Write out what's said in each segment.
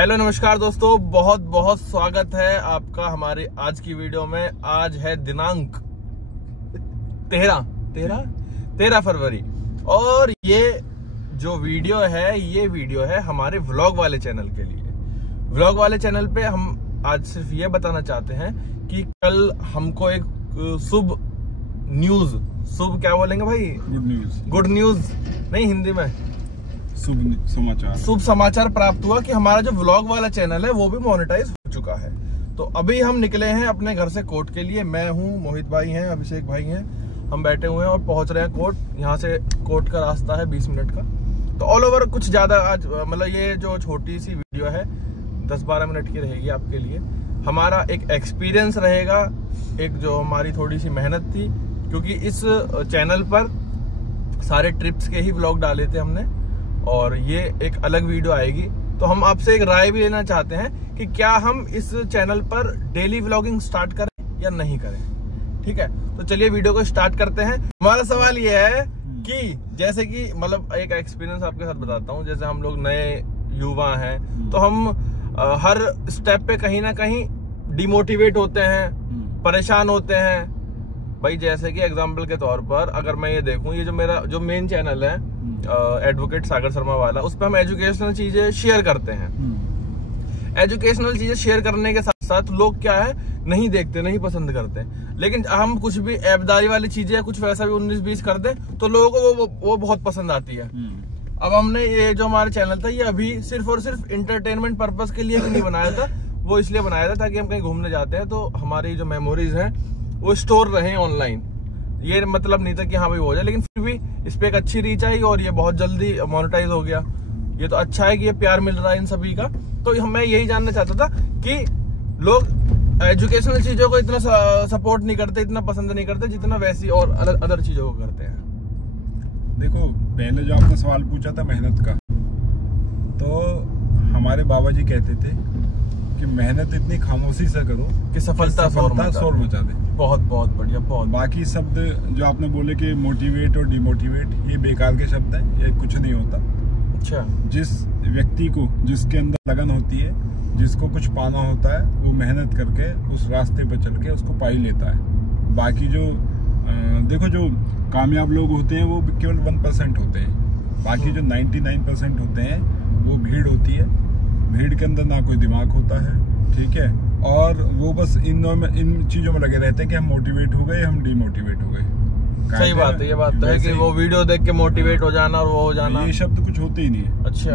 Hello नमस्कार दोस्तों, बहुत बहुत स्वागत है आपका हमारे आज की वीडियो में। आज है दिनांक 13 फरवरी और ये जो वीडियो है हमारे व्लॉग वाले चैनल के लिए। व्लॉग वाले चैनल पे हम आज सिर्फ ये बताना चाहते हैं कि कल हमको एक शुभ क्या बोलेंगे भाई? गुड न्यूज नहीं, हिंदी में शुभ समाचार प्राप्त हुआ कि हमारा जो व्लॉग वाला चैनल है वो भी मोनेटाइज हो चुका है। तो अभी हम निकले हैं अपने घर से कोर्ट के लिए। मैं हूं, मोहित भाई हैं, अभिषेक भाई हैं, हम बैठे हुए हैं और पहुंच रहे हैं कोर्ट। यहाँ से कोर्ट का रास्ता है 20 मिनट का। तो ऑल ओवर कुछ ज्यादा आज मतलब ये जो छोटी सी वीडियो है 10-12 मिनट की रहेगी आपके लिए। हमारा एक एक्सपीरियंस रहेगा, एक जो हमारी थोड़ी सी मेहनत थी, क्योंकि इस चैनल पर सारे ट्रिप्स के ही व्लॉग डाले थे हमने और ये एक अलग वीडियो आएगी। तो हम आपसे एक राय भी लेना चाहते हैं कि क्या हम इस चैनल पर डेली व्लॉगिंग स्टार्ट करें या नहीं करें। ठीक है, तो चलिए वीडियो को स्टार्ट करते हैं। हमारा सवाल ये है कि जैसे कि मतलब एक एक्सपीरियंस आपके साथ बताता हूँ। जैसे हम लोग नए युवा हैं तो हम हर स्टेप पे कहीं ना कहीं डिमोटिवेट होते हैं, परेशान होते हैं भाई। जैसे कि एग्जाम्पल के तौर पर अगर मैं ये देखूं, ये जो मेरा जो मेन चैनल है एडवोकेट सागर शर्मा वाला, उस पर हम एजुकेशनल चीजें शेयर करते हैं। एजुकेशनल चीजें शेयर करने के साथ साथ लोग क्या है नहीं देखते, नहीं पसंद करते। लेकिन हम कुछ भी ऐबदारी वाली चीजें कुछ वैसा भी 19-20 कर दे तो लोगों को वो बहुत पसंद आती है। अब हमने ये जो हमारा चैनल था ये अभी सिर्फ और सिर्फ इंटरटेनमेंट पर्पज के लिए नहीं बनाया था, वो इसलिए बनाया था ताकि हम कहीं घूमने जाते हैं तो हमारी जो मेमोरीज हैं वो स्टोर रहे ऑनलाइन। ये मतलब नहीं था कि हाँ भाई हो जाए, लेकिन फिर भी इस पे एक अच्छी रीच आई और ये बहुत जल्दी मोनेटाइज हो गया। ये तो अच्छा है कि ये प्यार मिल रहा है इन सभी का। तो मैं यही जानना चाहता था कि लोग एजुकेशनल चीजों को इतना सपोर्ट नहीं करते, इतना पसंद नहीं करते जितना वैसी और अदर चीजों को करते हैं। देखो, पहले जो आपने सवाल पूछा था मेहनत का, तो हमारे बाबा जी कहते थे कि मेहनत इतनी खामोशी से करो कि सफलता शोर मचा दे। बहुत बहुत बढ़िया, बहुत। बाकी शब्द जो आपने बोले कि मोटिवेट और डिमोटिवेट, ये बेकार के शब्द हैं, ये कुछ नहीं होता। अच्छा, जिस व्यक्ति को, जिसके अंदर लगन होती है, जिसको कुछ पाना होता है, वो मेहनत करके उस रास्ते पर चल के उसको पा ही लेता है। बाकी जो देखो, जो कामयाब लोग होते हैं वो केवल 1% होते हैं। बाकी जो 99% होते हैं वो भीड़ होती है। भीड़ के अंदर ना कोई दिमाग होता है, ठीक है, और वो बस इन चीजों में लगे रहते हैं कि हम मोटिवेट हो गए, हम डिमोटिवेट हो गए। सही बात है, ये बात तो है कि वो वीडियो देख के मोटिवेट हो जाना और वो हो जाना, ये शब्द कुछ होते ही नहीं है। अच्छा,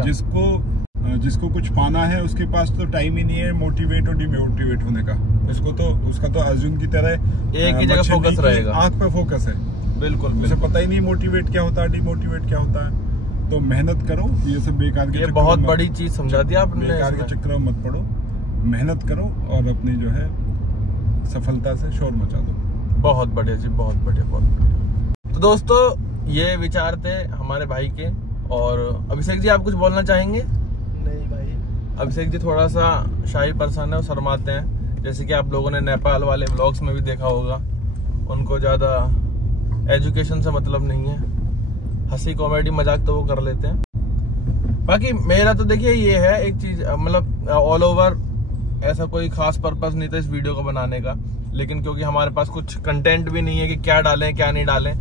जिसको कुछ पाना है उसके पास तो टाइम ही नहीं है मोटिवेट और डिमोटिवेट होने का। उसका तो अर्जुन की तरह एक ही जगह फोकस रहेगा, आंख पे फोकस है। बिल्कुल, उसे पता ही नहीं मोटिवेट क्या होता है, डिमोटिवेट क्या होता है। तो मेहनत करो, ये सब बेकार के, ये बहुत बड़ी चीज समझा दी आपने। बेकार के चक्कर में मत पड़ो, मेहनत करो और अपनी जो है सफलता से शोर मचा दो। बहुत बढ़िया जी, बहुत बढ़िया, बहुत बढ़िया। तो दोस्तों, ये विचार थे हमारे भाई के। और अभिषेक जी, आप कुछ बोलना चाहेंगे? नहीं भाई, अभिषेक जी थोड़ा सा शाही पर्सन है, शर्माते हैं। जैसे कि आप लोगों ने नेपाल वाले व्लॉग्स में भी देखा होगा, उनको ज्यादा एजुकेशन से मतलब नहीं है, हंसी कॉमेडी मजाक तो वो कर लेते हैं। बाकी मेरा तो देखिए ये है एक चीज, मतलब ऑल ओवर ऐसा कोई खास पर्पस नहीं था इस वीडियो को बनाने का, लेकिन क्योंकि हमारे पास कुछ कंटेंट भी नहीं है कि क्या डालें क्या नहीं डालें,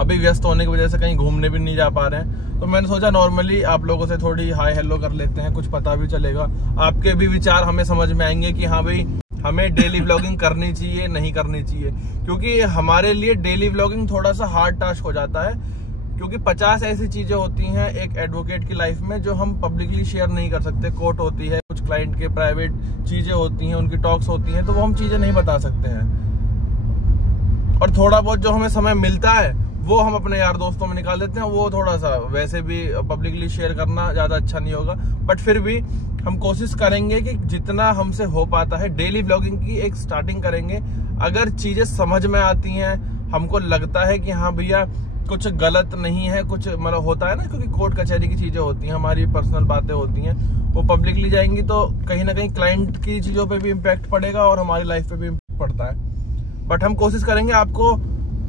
अभी व्यस्त होने की वजह से कहीं घूमने भी नहीं जा पा रहे हैं, तो मैंने सोचा नॉर्मली आप लोगों से थोड़ी हाय हेलो कर लेते हैं, कुछ पता भी चलेगा, आपके भी विचार हमें समझ में आएंगे कि हाँ भाई हमें डेली व्लॉगिंग करनी चाहिए नहीं करनी चाहिए। क्योंकि हमारे लिए डेली व्लॉगिंग थोड़ा सा हार्ड टास्क हो जाता है, क्योंकि 50 ऐसी चीजें होती हैं एक एडवोकेट की लाइफ में जो हम पब्लिकली शेयर नहीं कर सकते। कोर्ट होती है, कुछ क्लाइंट के प्राइवेट चीजें होती हैं, उनकी टॉक्स होती हैं, तो वो हम चीजें नहीं बता सकते हैं। और थोड़ा बहुत जो हमें समय मिलता है वो हम अपने यार दोस्तों में निकाल देते हैं। वो थोड़ा सा वैसे भी पब्लिकली शेयर करना ज्यादा अच्छा नहीं होगा, बट फिर भी हम कोशिश करेंगे कि जितना हमसे हो पाता है डेली व्लॉगिंग की एक स्टार्टिंग करेंगे। अगर चीजें समझ में आती हैं, हमको लगता है कि हाँ भैया कुछ गलत नहीं है, कुछ मतलब होता है ना, क्योंकि कोर्ट कचहरी की चीजें होती हैं, हमारी पर्सनल बातें होती हैं, वो पब्लिकली जाएंगी तो कहीं ना कहीं क्लाइंट की चीजों पे भी इम्पैक्ट पड़ेगा और हमारी लाइफ पे भी इम्पैक्ट पड़ता है। बट हम कोशिश करेंगे आपको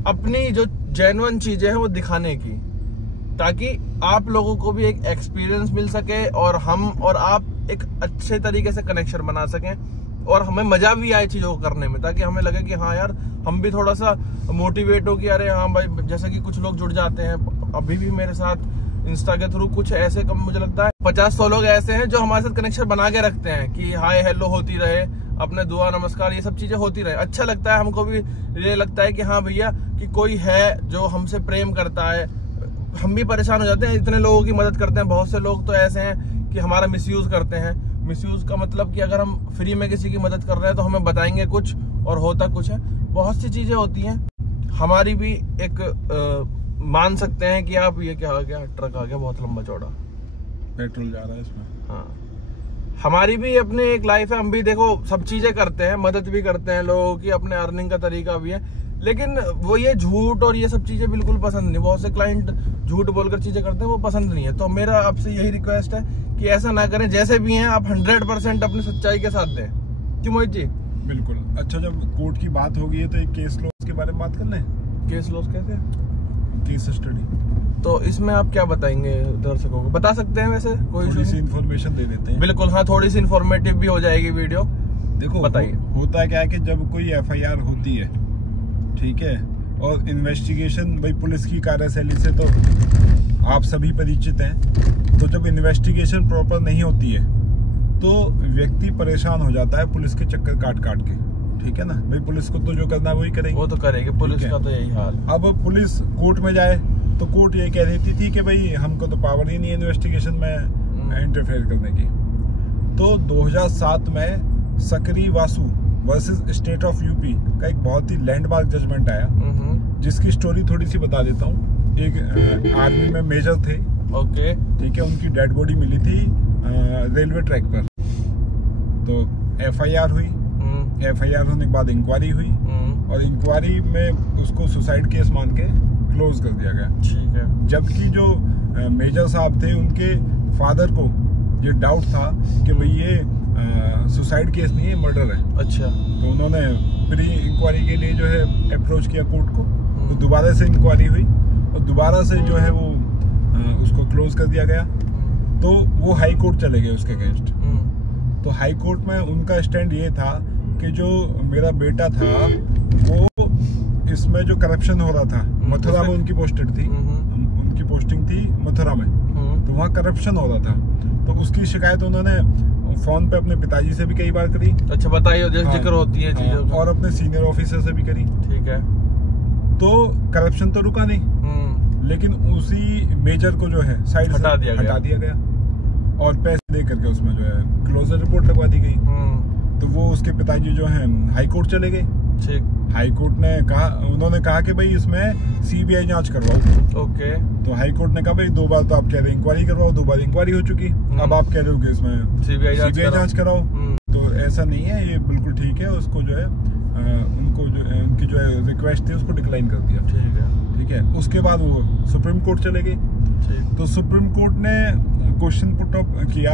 अपनी जो जेन्युइन चीजें हैं वो दिखाने की, ताकि आप लोगों को भी एक एक्सपीरियंस मिल सके और हम और आप एक अच्छे तरीके से कनेक्शन बना सकें और हमें मजा भी आए चीजों को करने में, ताकि हमें लगे कि हाँ यार हम भी थोड़ा सा मोटिवेट हो कि अरे हाँ भाई, जैसे कि कुछ लोग जुड़ जाते हैं अभी भी मेरे साथ इंस्टा के थ्रू, कुछ ऐसे कम मुझे लगता है 50-100 लोग ऐसे हैं जो हमारे साथ कनेक्शन बना के रखते हैं कि हाय हेलो होती रहे, अपने दुआ नमस्कार ये सब चीजें होती रहे। अच्छा लगता है हमको भी, ये लगता है कि हाँ भैया कि कोई है जो हमसे प्रेम करता है। हम भी परेशान हो जाते हैं, इतने लोगों की मदद करते हैं। बहुत से लोग तो ऐसे हैं कि हमारा मिसयूज करते हैं। मिसयूज का मतलब कि अगर हम फ्री में किसी की मदद कर रहे हैं तो हमें बताएंगे कुछ और होता कुछ है। बहुत सी चीजें होती हैं। हमारी भी एक मान सकते हैं कि आप ये क्या आ गया, ट्रक आ गया बहुत लंबा चौड़ा, पेट्रोल जा रहा है इसमें। हाँ, हमारी भी अपनी एक लाइफ है। हम भी देखो सब चीजें करते हैं, मदद भी करते हैं लोगों की, अपने अर्निंग का तरीका भी है, लेकिन वो ये झूठ और ये सब चीजें बिल्कुल पसंद नहीं। बहुत से क्लाइंट झूठ बोलकर चीजें करते हैं, वो पसंद नहीं है। तो मेरा आपसे यही रिक्वेस्ट है कि ऐसा ना करें, जैसे भी हैं आप 100% अपनी सच्चाई के साथ दें। क्यों मोहित जी? बिल्कुल। अच्छा, जब कोर्ट की बात हो गई है तो एक केस लॉस के बारे में बात कर लें। केस लॉस कैसे? Case study. तो इसमें आप क्या बताएंगे दर्शकों को? बता सकते हैं वैसे, कोई थोड़ी सी इन्फॉर्मेशन दे देते हैं। बिल्कुल, हाँ, थोड़ी सी इन्फॉर्मेटिव भी हो जाएगी वीडियो। देखो बताइए। होता है क्या है कि जब कोई FIR होती है, ठीक है, और इन्वेस्टिगेशन, भाई पुलिस की कार्यशैली से तो आप सभी परिचित हैं। तो जब इन्वेस्टिगेशन प्रॉपर नहीं होती है तो व्यक्ति परेशान हो जाता है पुलिस के चक्कर काट काट के, ठीक है ना। भाई पुलिस को तो जो करना है वही करेगी, वो तो करेगी। पुलिस का तो यही हाल। अब पुलिस कोर्ट में जाए तो कोर्ट ये कह देती थी कि भाई हमको तो पावर ही नहीं है इन्वेस्टिगेशन में इंटरफेयर करने की। तो 2007 में Sakri Vasu versus state of UP का एक बहुत ही लैंडमार्क जजमेंट आया, जिसकी स्टोरी थोड़ी सी बता देता हूँ। एक आर्मी में मेजर थे, ओके, ठीक है, उनकी डेड बॉडी मिली थी रेलवे ट्रैक पर। तो FIR हुई, FIR होने के बाद इंक्वायरी हुई और इंक्वायरी में उसको सुसाइड केस मान के क्लोज कर दिया गया, ठीक है। जबकि जो मेजर साहब थे उनके फादर को ये डाउट था कि भाई ये सुसाइड केस नहीं है, मर्डर है। अच्छा। तो उन्होंने प्री इंक्वायरी के लिए जो है अप्रोच किया कोर्ट को, तो दोबारा से इंक्वायरी हुई और दोबारा से जो है वो उसको क्लोज कर दिया गया। तो वो हाई कोर्ट चले गए उसके अगेंस्ट। तो हाई कोर्ट में उनका स्टैंड ये था कि जो मेरा बेटा था वो इसमें जो करप्शन हो रहा था, मथुरा में उनकी पोस्टेड थी, उनकी पोस्टिंग थी मथुरा में, तो वहाँ करप्शन हो रहा था। तो उसकी शिकायत उन्होंने फोन पे अपने पिताजी से भी कई बार करी। अच्छा, बताइए, जिक्र होती है चीजों। और अपने सीनियर ऑफिसर से भी करी, ठीक है। तो करप्शन तो रुका नहीं, लेकिन उसी मेजर को जो है साइड हटा दिया गया और पैसे दे करके उसमें जो है क्लोजर रिपोर्ट लगवा दी गई। तो वो उसके पिताजी जो है हाई कोर्ट चले गए। ठीक। हाई कोर्ट ने कहा, उन्होंने कहा कि भाई इसमें CBI जांच करवाओ। ओके। तो हाई कोर्ट ने कहा भाई 2 बार तो आप कह रहे हैं इंक्वायरी करवाओ, 2 बार इंक्वायरी हो चुकी, अब आप कह रहे हो कि इसमें CBI जांच कराओ। तो ऐसा नहीं है, ये बिल्कुल ठीक है। उसको जो है उनको जो उनकी जो है रिक्वेस्ट थी उसको डिक्लाइन कर दिया। ठीक है। उसके बाद वो सुप्रीम कोर्ट चले गए। तो सुप्रीम कोर्ट ने क्वेश्चन पुट अप किया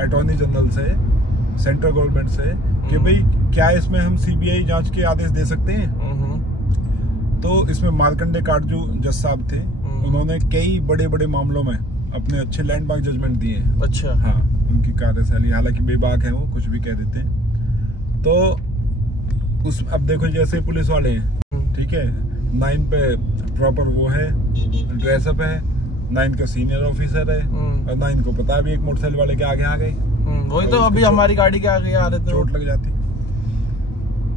अटॉर्नी जनरल से, सेंट्रल गवर्नमेंट से, कि भाई क्या इसमें हम CBI जांच के आदेश दे सकते हैं। तो इसमें मार्कंडे काट जो जज साहब थे, उन्होंने कई बड़े बड़े मामलों में अपने अच्छे लैंडमार्क जजमेंट दिए। अच्छा। हाँ, उनकी कार्यशैली, हालांकि बेबाक है, वो कुछ भी कह देते हैं। तो उस अब देखो जैसे पुलिस वाले हैं, ठीक है, 9 पे प्रॉपर वो है, ड्रेसअप है, 9 का सीनियर ऑफिसर है और 9 को पता भी एक मोटरसाइकिल वाले के आगे आ गई, वही तो अभी हमारी गाड़ी के आगे आ रहे थे, चोट लग जाती।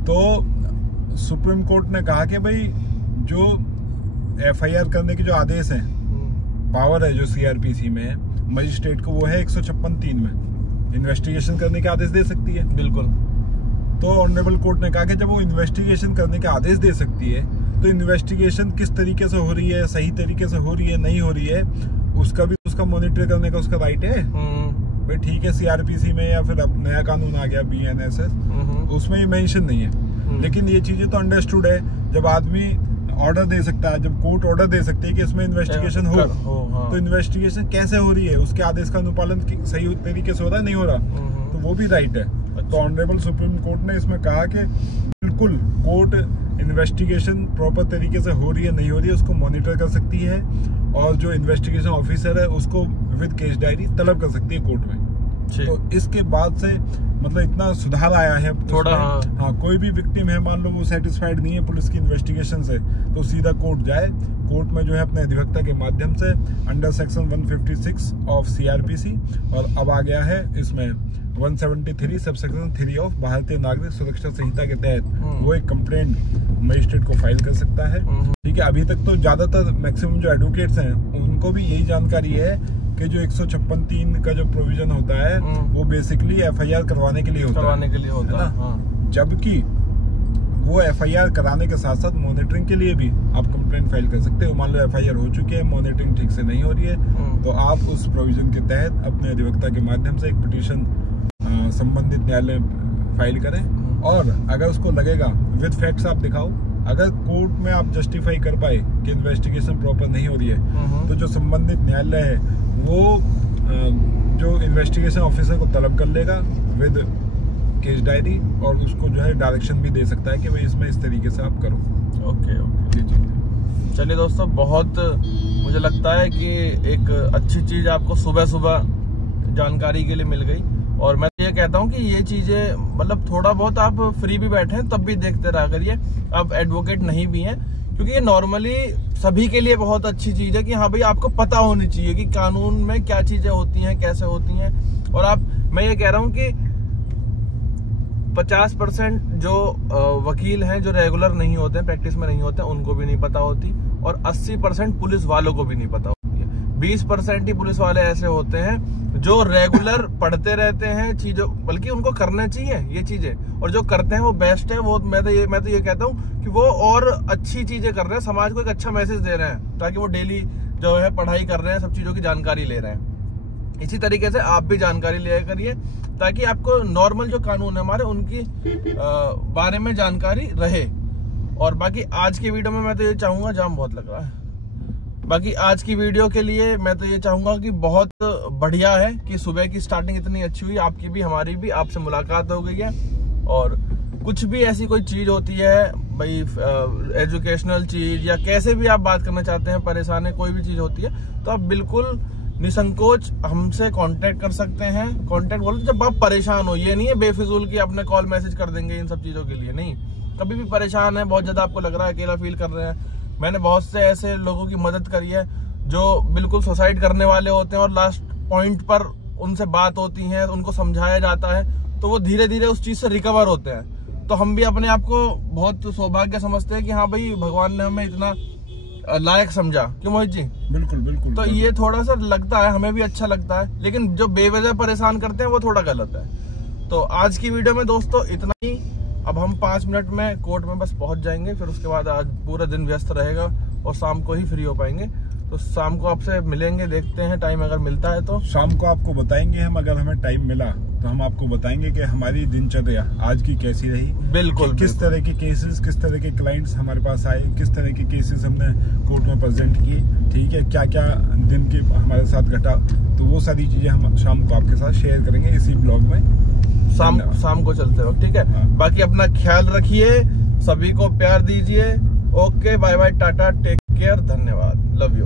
तो सुप्रीम कोर्ट ने कहा कि भाई जो FIR करने के जो आदेश हैं, पावर है जो CRPC में, मजिस्ट्रेट को वो है 156(3) में इन्वेस्टिगेशन करने के आदेश दे सकती है। बिल्कुल। तो ऑनरेबल कोर्ट ने कहा कि जब वो इन्वेस्टिगेशन करने के आदेश दे सकती है तो इन्वेस्टिगेशन किस तरीके से हो रही है, सही तरीके से हो रही है, नहीं हो रही है, उसका भी उसका मॉनिटर करने का उसका राइट है। भाई ठीक है, CRPC में या फिर अब नया कानून आ गया BNSS, उसमें ये मेंशन नहीं है, लेकिन ये चीजें तो अंडरस्टूड है। जब आदमी ऑर्डर दे सकता है, जब कोर्ट ऑर्डर दे सकती है कि इसमें इन्वेस्टिगेशन हो, हाँ। तो इन्वेस्टिगेशन कैसे हो रही है, उसके आदेश का अनुपालन सही तरीके से हो रहा है, नहीं हो रहा, तो वो भी राइट है। तो ऑनरेबल सुप्रीम कोर्ट ने इसमें कहा कि बिल्कुल कोर्ट इन्वेस्टिगेशन प्रॉपर तरीके से हो रही है नहीं हो रही है उसको मॉनिटर कर सकती है, और जो इन्वेस्टिगेशन ऑफिसर है उसको विद केस डायरी तलब कर सकती है कोर्ट में। तो इसके बाद से मतलब इतना सुधार आया है थोड़ा। हाँ, कोई भी विक्टिम है, मान लो वो सेटिस्फाइड नहीं है पुलिस की इन्वेस्टिगेशन से, तो सीधा कोर्ट जाए, कोर्ट में जो है अपने अधिवक्ता के माध्यम से अंडर सेक्शन 156 ऑफ CRPC, और अब आ गया है इसमें 173 सब सेक्शन 3 ऑफ भारतीय नागरिक सुरक्षा संहिता के तहत वो एक कंप्लेंट मजिस्ट्रेट को फाइल कर सकता है। ठीक है, अभी तक तो ज्यादातर मैक्सिमम जो एडवोकेट्स हैं उनको भी यही जानकारी है कि जो 156(3) का जो प्रोविजन होता है वो बेसिकली FIR करवाने के लिए होता है ना। जबकि वो FIR कराने के साथ साथ मॉनिटरिंग के लिए भी आप कंप्लेंट फाइल कर सकते हो। मान लो FIR हो चुकी है, मॉनिटरिंग ठीक से नहीं हो रही है, तो आप उस प्रोविजन के तहत अपने अधिवक्ता के माध्यम से एक पिटीशन संबंधित न्यायालय फाइल करें, और अगर उसको लगेगा विद फैक्ट्स आप दिखाओ, अगर कोर्ट में आप जस्टिफाई कर पाए कि इन्वेस्टिगेशन प्रॉपर नहीं हो रही है, तो जो संबंधित न्यायालय है वो जो इन्वेस्टिगेशन ऑफिसर को तलब कर लेगा विद केस डायरी, और उसको जो है डायरेक्शन भी दे सकता है कि भाई इसमें इस तरीके से आप करो। ओके। जी। चलिए दोस्तों, बहुत मुझे लगता है कि एक अच्छी चीज आपको सुबह सुबह जानकारी के लिए मिल गई, और मैं ये कहता हूँ कि ये चीजें मतलब थोड़ा बहुत आप फ्री भी बैठे हैं तब भी देखते रहा करिए, आप एडवोकेट नहीं भी हैं, क्योंकि ये नॉर्मली सभी के लिए बहुत अच्छी चीज है कि हाँ भाई आपको पता होनी चाहिए कि कानून में क्या चीजें होती हैं, कैसे होती हैं। और मैं ये कह रहा हूँ कि 50% जो वकील हैं जो रेगुलर नहीं होते हैं, प्रैक्टिस में नहीं होते हैं, उनको भी नहीं पता होती, और 80% पुलिस वालों को भी नहीं पता होती है। 20% ही पुलिस वाले ऐसे होते हैं जो रेगुलर पढ़ते रहते हैं चीजों, बल्कि उनको करना चाहिए ये चीजें, और जो करते हैं वो बेस्ट है। वो मैं तो ये कहता हूँ कि वो और अच्छी चीजें कर रहे हैं, समाज को एक अच्छा मैसेज दे रहे हैं, ताकि वो डेली जो है पढ़ाई कर रहे हैं, सब चीजों की जानकारी ले रहे हैं। इसी तरीके से आप भी जानकारी लिया करिए, ताकि आपको नॉर्मल जो कानून है हमारे उनकी बारे में जानकारी रहे। और बाकी आज की वीडियो में मैं तो ये चाहूंगा, जाम बहुत लग रहा है, बाकी आज की वीडियो के लिए मैं तो ये चाहूंगा कि बहुत बढ़िया है कि सुबह की स्टार्टिंग इतनी अच्छी हुई, आपकी भी हमारी भी, आपसे मुलाकात हो गई है। और कुछ भी ऐसी कोई चीज होती है भाई, एजुकेशनल चीज या कैसे भी आप बात करना चाहते हैं, परेशानी कोई भी चीज होती है, तो आप बिल्कुल निसंकोच हमसे कांटेक्ट कर सकते हैं। कांटेक्ट बोलो जब आप परेशान हो, ये नहीं है बेफिजूल की अपने कॉल मैसेज कर देंगे इन सब चीजों के लिए, नहीं। कभी भी परेशान है, बहुत ज्यादा आपको लग रहा है, अकेला फील कर रहे हैं, मैंने बहुत से ऐसे लोगों की मदद करी है जो बिल्कुल सुसाइड करने वाले होते हैं, और लास्ट पॉइंट पर उनसे बात होती है, उनको समझाया जाता है, तो वो धीरे धीरे उस चीज से रिकवर होते हैं। तो हम भी अपने आप को बहुत सौभाग्य समझते हैं कि हाँ भाई भगवान ने हमें इतना लायक समझा, क्यों मोहित जी? बिल्कुल बिल्कुल। तो ये थोड़ा सा लगता है, हमें भी अच्छा लगता है, लेकिन जो बेवजह परेशान करते हैं वो थोड़ा गलत है। तो आज की वीडियो में दोस्तों इतना ही। अब हम 5 मिनट में कोर्ट में बस पहुंच जाएंगे, फिर उसके बाद आज पूरा दिन व्यस्त रहेगा और शाम को ही फ्री हो पाएंगे। तो शाम को आपसे मिलेंगे, देखते हैं टाइम अगर मिलता है तो शाम को आपको बताएंगे हम, अगर हमें टाइम मिला तो हम आपको बताएंगे कि हमारी दिनचर्या आज की कैसी रही। बिल्कुल, किस तरह के केसेस, किस तरह के क्लाइंट्स हमारे पास आए, किस तरह के केसेस हमने कोर्ट में प्रेजेंट किए, ठीक है, क्या क्या दिन के हमारे साथ घटा, तो वो सारी चीजें हम शाम को आपके साथ शेयर करेंगे इसी ब्लॉग में, शाम को चलते वक्त, ठीक है। हाँ। बाकी अपना ख्याल रखिए, सभी को प्यार दीजिए। Okay, bye bye, tata, take care, धन्यवाद, लव यू।